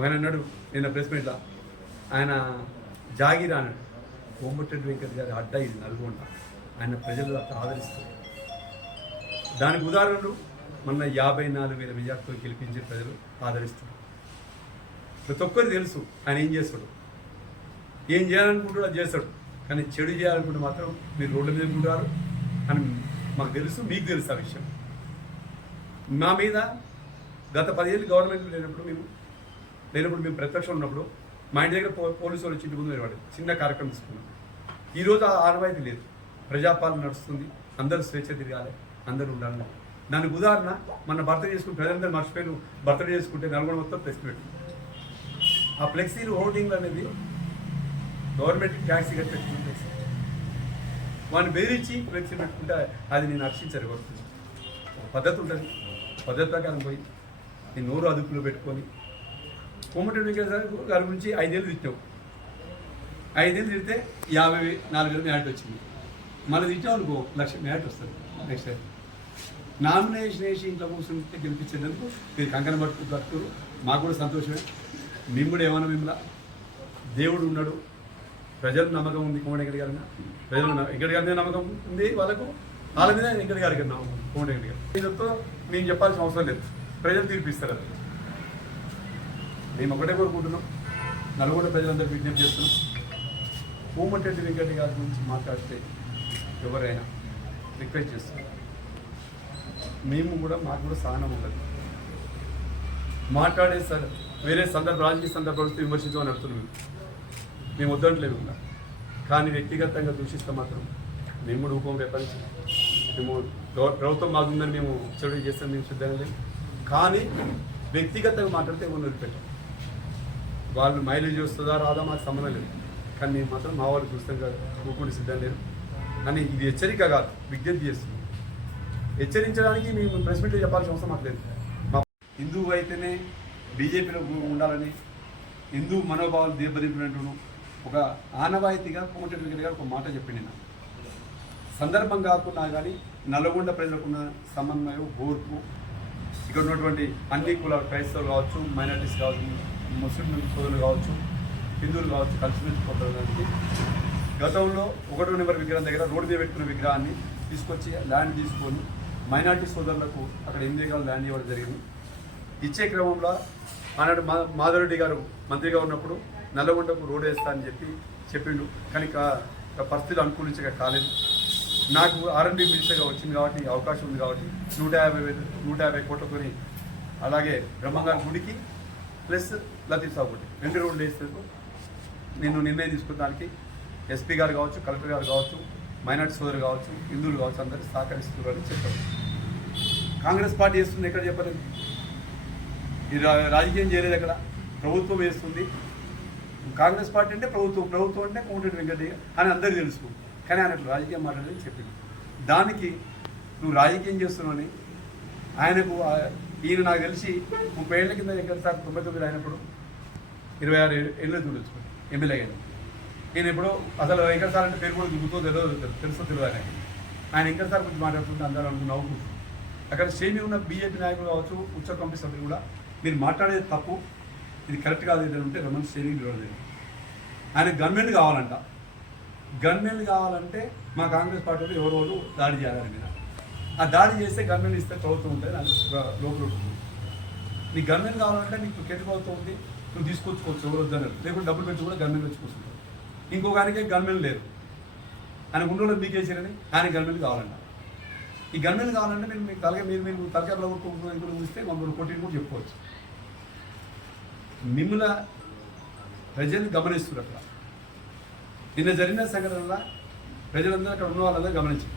ఆయన అన్నాడు నిన్న ప్రెస్ మీట్లో, ఆయన జాగీర్ అన్నాడు. కోమటిరెడ్డి వెంకట్ గారి అడ్డ ఇది నల్గొండ, ఆయన ప్రజలు ఆదరిస్తారు. దానికి ఉదాహరణలు మొన్న 54,000 మెజార్టీతో గెలిపించే ప్రజలు ఆదరిస్తారు. ప్రతి ఒక్కరికి తెలుసు ఆయన ఏం చేస్తాడు, ఏం చేయాలనుకుంటాడు అది చేస్తాడు. కానీ చెడు చేయాలనుకుంటే మాత్రం మీరు రోడ్ల మీద ఉంటారు అని మాకు తెలుసు, మీకు తెలుసు ఆ విషయం. మా మీద గత 10 ఏళ్ళు గవర్నమెంట్ లేనప్పుడు మేము ప్రత్యక్షం ఉన్నప్పుడు మా ఇంటి దగ్గర పోలీసు వాళ్ళు ఇంటి ముందు నిలబడి చిన్న కార్యక్రమం తీసుకున్నాం. ఈరోజు ఆ ఆనవాయితీ లేదు. ప్రజాపాలన నడుస్తుంది, అందరూ స్వేచ్ఛ తిరగాలి, అందరూ ఉండాలి. దానికి ఉదాహరణ మన బర్త్డే చేసుకుని ప్రజలందరూ మర్చిపోయి బర్త్డే చేసుకుంటే నల్గొండ మొత్తం ప్లెక్సీ పెట్టు. ఆ ఫ్లెక్సీలు ఓటింగ్ అనేది గవర్నమెంట్ ట్యాక్సీ కట్టేస్తుంది. ఫ్లెక్సీ వాడిని బెదిరించి ఫ్లెక్సీ పెట్టుకుంటే అది నేను హర్షించారు. ఒక పద్ధతి ఉంటుంది, పద్ధతి ప్రకారం పోయి నీ నోరు అదుపులో పెట్టుకొని కోమటిరెడ్డి వెంకట్ గారి గురించి 5 ఏళ్ళు తిట్టావు. 5 ఏళ్ళు తిడితే 54,000 మ్యాట్ వచ్చింది. మళ్ళీ తిట్టావు అనుకో 1,00,000 మ్యాట్ వస్తుంది నెక్స్ట్ టైం. నామినేషన్ వేసి ఇంట్లో కూర్చుంటే గెలిపించేందుకు మీరు కంకణ పట్టుకురు. మాకు కూడా సంతోషమే. మేము కూడా ఏమన్నా మిమ్మల్ని దేవుడు ఉన్నాడు, ప్రజలకు నమ్మకం ఉంది. కోమటిరెడ్డి గారి ప్రజలు వెంకట గారి మీద నమ్మకం ఉంది వాళ్ళకు, వాళ్ళ మీద వెంకట గారికి నమ్మకం. కోమటిరెడ్డి గారు దీంతో మేము చెప్పాల్సిన అవసరం లేదు, ప్రజలు తీర్పిస్తారు. అది మేము ఒకటే కోరుకుంటున్నాం, నల్గొండ ప్రజలందరూ విజ్ఞప్తి చేస్తున్నాం. కోమటిరెడ్డి వెంకట గారి గురించి మాట్లాడితే ఎవరైనా రిక్వెస్ట్ చేస్తున్నాం, మాకు కూడా సహనం ఉండదు. మాట్లాడే వేరే రాజకీయ సందర్భాలు విమర్శించమని అడుగుతున్నాం. మేము వద్దంటలేము కూడా, కానీ వ్యక్తిగతంగా దూషిస్తే మాత్రం మేము కూడా ఊపం రేపరించి మేము ప్రభుత్వం మాకుందని మేము చెడు చేస్తాం, మేము సిద్ధంగా లేము. కానీ వ్యక్తిగతంగా మాట్లాడితే ఏమో వదిలిపెట్టాం. వాళ్ళు మైలేజ్ వస్తుందా రాదా మాకు సంబంధం లేదు, కానీ మేము మాత్రం మా వాళ్ళు చూస్తాం కదా, ఊపుకుంటే సిద్ధం లేదు అని. ఇది హెచ్చరిక కాదు, విజ్ఞప్తి చేస్తుంది. హెచ్చరించడానికి మేము ప్రెస్ మీట్లో చెప్పాల్సిన అవసరం మాకు లేదు. మా హిందువు అయితేనే బీజేపీలో ఉండాలని, హిందూ మనోభావాలు దెబ్బతింటున్నట్టు ఒక ఆనవాయితీగా కోమటిరెడ్డి వెంకట్ గారు ఒక మాట చెప్పింది. నా సందర్భం కాకుండా కానీ నల్గొండ ప్రజలకున్న సమన్వయం, ఓర్పు, ఇక్కడ ఉన్నటువంటి అన్ని కులాల క్రైస్తవులు కావచ్చు, మైనారిటీస్ కావచ్చు, ముస్లిం సోదరులు కావచ్చు, హిందువులు కావచ్చు, కలిసిమెలిసి పోతానికి గతంలో 1వ నెంబర్ విగ్రహం దగ్గర రోడ్డు మీద పెట్టుకున్న విగ్రహాన్ని తీసుకొచ్చి ల్యాండ్ తీసుకొని మైనారిటీ సోదరులకు అక్కడ 8 ఎకరాలు ల్యాండ్ ఇవ్వడం జరిగింది. ఇచ్చే క్రమంలో ఆనాడు మాధవరెడ్డి గారు మంత్రిగా ఉన్నప్పుడు నల్లగొండకు రోడ్ వేస్తా అని చెప్పిండు. కానీ పరిస్థితులు అనుకూలించక కాలేదు. నాకు R&D మినిస్టర్గా వచ్చింది కాబట్టి అవకాశం ఉంది కాబట్టి 150 కోట్లతో అలాగే బ్రహ్మంగారి గుడికి ప్లస్ లతీఫ్ సాబ్ గుడి 2 రోడ్లు వేసేందుకు నేను నిర్ణయం తీసుకున్నానికి SP గారు కావచ్చు, కలెక్టర్ గారు కావచ్చు, మైనార్టీ సోదరులు కావచ్చు, హిందువులు కావచ్చు, అందరూ సహకరిస్తున్నారని చెప్పారు. కాంగ్రెస్ పార్టీ వేస్తుంది ఎక్కడ చెప్పలేదు, ఈ రాజకీయం చేయలేదు. అక్కడ ప్రభుత్వం వేస్తుంది. కాంగ్రెస్ పార్టీ అంటే ప్రభుత్వం అంటే కోమటిరెడ్డి వెంకట అని అందరికీ తెలుసు. కానీ ఆయన రాజకీయం మాట్లాడేది చెప్పింది. దానికి నువ్వు రాజకీయం చేస్తున్నావని ఆయనకు ఈయన నాకు తెలిసి 30 ఏళ్ల కింద వెంకట సార్ 99 అయినప్పుడు 26 ఏళ్ళు చూడొచ్చు ఎమ్మెల్యే అయ్యాను. నేను ఎప్పుడో అసలు వెంకట సార్ అంటే పేరు కూడా దిగుతో తెలుసో తెలియదు ఆయన వెంకట సార్ గురించి మాట్లాడుతుంటే అందరూ నవ్వుకుంటారు. అక్కడ సేమి ఉన్న బీజేపీ నాయకులు కావచ్చు, ఉత్సవ కమిటీ సభ్యులు కూడా మీరు మాట్లాడేది తప్పు, ఇది కరెక్ట్ కాదు ఏదైనా ఉంటే రమణ్ సేవింగ్ లేదు. ఆయన గవర్నమెంట్ కావాలంట. గవర్నమెంట్ కావాలంటే మా కాంగ్రెస్ పార్టీలో ఎవరు దాడి చేయాలని మీద ఆ దాడి చేస్తే గవర్నమెంట్ ఇస్తే ప్రభుత్వం ఉంటుంది నాకు లోపల ఉంటుంది. నీ గవర్నమెంట్ కావాలంటే నీకు కేంద్ర ప్రభుత్వం ఉంది, నువ్వు తీసుకొచ్చుకోవచ్చు, ఎవరు వద్దన్నారు. లేకుంటే డబ్బులు పెట్టి కూడా గవర్నమెంట్ వచ్చుకుంటుంది. ఇంకొక ఆయనకే గవర్నమెంట్ లేదు, ఆయన గుండెలో మీకేసారని ఆయన గవర్నమెంట్ కావాలంట. ఈ గవర్నమెంట్ కావాలంటే మీరు మీకు మీరు తలకాయ ప్రభుత్వం చూస్తే మమ్మల్ని కొట్టిని కూడా చెప్పుకోవచ్చు. మిమ్మల్ని ప్రజల్ని గమనిస్తున్నారు. అక్కడ నిన్న జరిగిన సంఘటనలో ప్రజలందరూ అక్కడ ఉన్న వాళ్ళందరూ గమనించారు.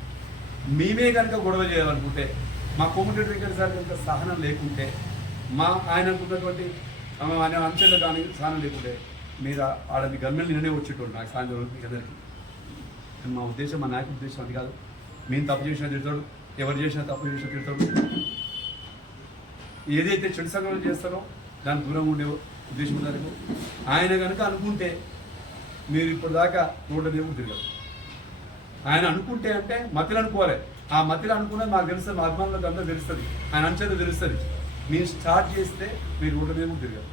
మేమే కనుక గొడవ చేయాలనుకుంటే, మా కోమటిరెడ్డి వెంకట సార్ కనుక సహనం లేకుంటే, ఆయన అనుకున్నటువంటి ఆయన అంశాలు కానీ సహనం లేకుంటే మీరు ఆడ మీ గవర్నమెంట్ నిన్నే వచ్చేటోడు నాకు సాయంత్రం మీకు అందరికీ. మా ఉద్దేశం, మా నాయకుల ఉద్దేశం అది కాదు. మేము తప్పు చేసినా తిడతాడు, ఎవరు చేసినా తప్పు చేసినా తిడతాడు. ఏదైతే చెడు సంఘటనలు చేస్తారో దానికి దూరంగా ఉండే ఉద్దేశం ఉన్నారు. ఆయన కనుక అనుకుంటే మీరు ఇప్పుడు దాకా రోడ్ల మీద తిరగదు. ఆయన అనుకుంటే అంటే మతిలో అనుకోవాలి. ఆ మతిలో అనుకున్నది మాకు తెలుస్తుంది, మా అభిమానులకు అందరూ తెలుస్తుంది, ఆయన అంచనా తెలుస్తుంది. మీరు స్టార్ట్ చేస్తే మీరు రోడ్ల మీద తిరగదు.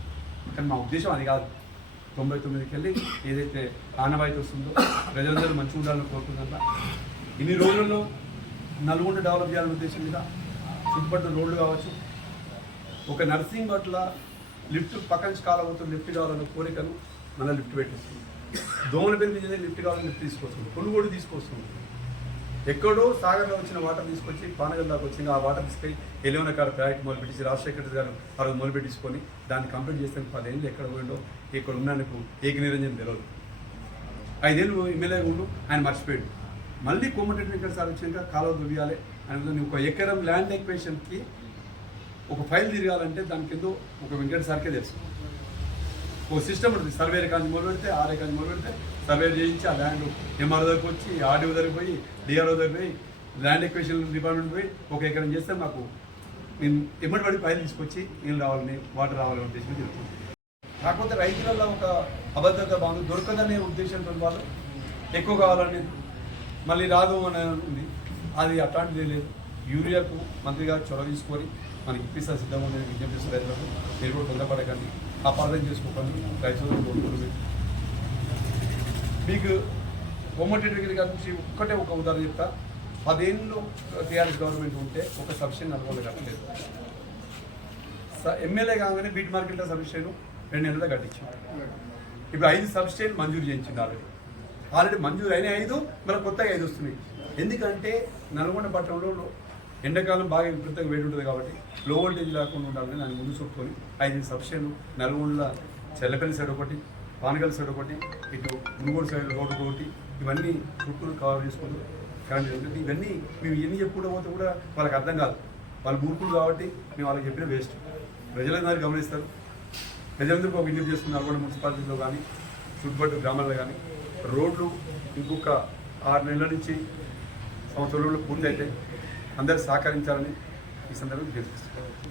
కానీ మా ఉద్దేశం అది కాదు. 99కి వెళ్ళి ఏదైతే ఆనవాయితీ వస్తుందో ప్రజలందరూ మంచిగా ఉండాలని కోరుకుందంట. ఇన్ని రోజుల్లో నల్గొండ డెవలప్ చేయాలనే ఉద్దేశం మీద చుట్టుపక్కల రోడ్లు కావచ్చు, ఒక నర్సింగ్ పట్ల లిఫ్ట్ పక్కన నుంచి కాలవుతుంది, లిఫ్ట్ కావాలన్న కోరికను మళ్ళీ లిఫ్ట్ పెట్టేస్తుంది. దోమల పెరిగి లిఫ్ట్ కావాలని లిఫ్ట్ తీసుకొస్తుంది, కొనుగోలు తీసుకొస్తుంది. ఎక్కడో సాగర్లో వచ్చిన వాటర్ తీసుకొచ్చి పానగల్ దాకా వచ్చింది. ఆ వాటర్ తీసుకొని ఎలివన కాడ ప్రాజెక్ట్ మొదలుపెట్టి రాజశేఖర్ గారు ఆ రోజు మొదలుపెట్టించుకొని దాన్ని కంప్లీట్ చేస్తే 10 ఏళ్ళు ఎక్కడ పోయిండో ఇక్కడ ఉన్నానికి ఏక నిరంజన్ తెలియదు. 5 ఏళ్ళు ఎమ్మెల్యే ఉండు ఆయన మర్చిపోయాడు. మళ్ళీ కోమటిరెడ్డి వెంకట సార్ వచ్చాక కాలువ దువ్వాలి అని ఒక ఎకరం ల్యాండ్ ఎక్వేషన్కి ఒక ఫైల్ తిరగాలంటే దానికి ఏదో ఒక వెంకట సార్కే తెలుసు. ఒక సిస్టమ్ ఉంటుంది. సర్వే రేఖాన్ని మొదలు పెడితే ఆ రేఖాన్ని మొదలు పెడితే సర్వే చేయించి ఆ ల్యాండ్ ఎంఆర్ఓ దగ్గరికి వచ్చి ఆర్డీఓ దగ్గరికి పోయి డిఆర్ఓ దగ్గర పోయి ల్యాండ్ ఎక్వేషన్ డిపార్ట్మెంట్ పోయి ఒక ఎకరం చేస్తే మాకు మేము ఎమ్మటి పడి ఫైల్ తీసుకొచ్చి నీళ్ళు రావాలని వాటర్ రావాలని ఉద్దేశం జరుగుతుంది. కాకపోతే రైతులలో ఒక అభద్రత బాగుంది, దొరకదనే ఉద్దేశంతో వాళ్ళు ఎక్కువ కావాలని మళ్ళీ రాదు అని ఉంది. అది అట్లాంటిది లేదు. యూరియాకు మంత్రి గారు చొరవ తీసుకొని మనకి ఇప్పిస్తా సిద్ధంగా ఉందని విజ్ఞప్తి చేసిన రైతులకు మీరు కూడా తొందరపడకండి, అపార్థం చేసుకోకండి. రైతులు కోరుకుంటుంది. మీకు కోమటిరెడ్డి గారి నుంచి ఒక్కటే ఒక ఉదాహరణ చెప్తా. 10 ఏళ్ళు టీఆర్ఎస్ గవర్నమెంట్ ఉంటే ఒక సబ్సిడీ నల్గొండ కట్టలేదు. ఎమ్మెల్యే కాగానే బీట్ మార్కెట్ సబ్సిడీను 2 నెలల్లో కట్టించాం. ఇప్పుడు 5 సబ్సిడీలు మంజూరు చేయించింది. ఆల్రెడీ మంజూరు అయిన 5 మళ్ళీ కొత్తగా 5 వస్తున్నాయి. ఎందుకంటే నల్గొండ పట్టణంలో ఎండాకాలం బాగా విపరీతంగా వేడి ఉంటుంది కాబట్టి లో వోల్టేజ్ లేకుండా ఉండాలని దాన్ని ముందు చూపుకొని 5 సబ్సిడీలు నల్గొండ చెల్లపల్లి సైడ్ ఒకటి, పానగల్ సైడ్ ఒకటి, ఇటు మునుగోడు సైడ్ రోడ్డు ఒకటి, ఇవన్నీ చుట్టూ కవర్ చేసుకుంటూ కరెంట్ ఎందుకంటే ఇవన్నీ మేము ఎన్ని చెప్పుకుంటూ పోతే కూడా వాళ్ళకి అర్థం కాదు. వాళ్ళు మూర్ఖులు కాబట్టి మేము వాళ్ళకి చెప్పిన వేస్ట్. ప్రజలందరూ గమనిస్తారు. ప్రజలందరికీ ఒక విజ్ఞప్తి చేస్తున్నారు. నల్గొండ మున్సిపాలిటీలో కానీ చుట్టుపక్కల గ్రామాల్లో కానీ రోడ్లు ఇంకొక 6 నెలల నుంచి సంవత్సరంలో పూర్తి అయితే అందరూ సహకరించాలని ఈ సందర్భంగా తెలియజేస్తున్నారు.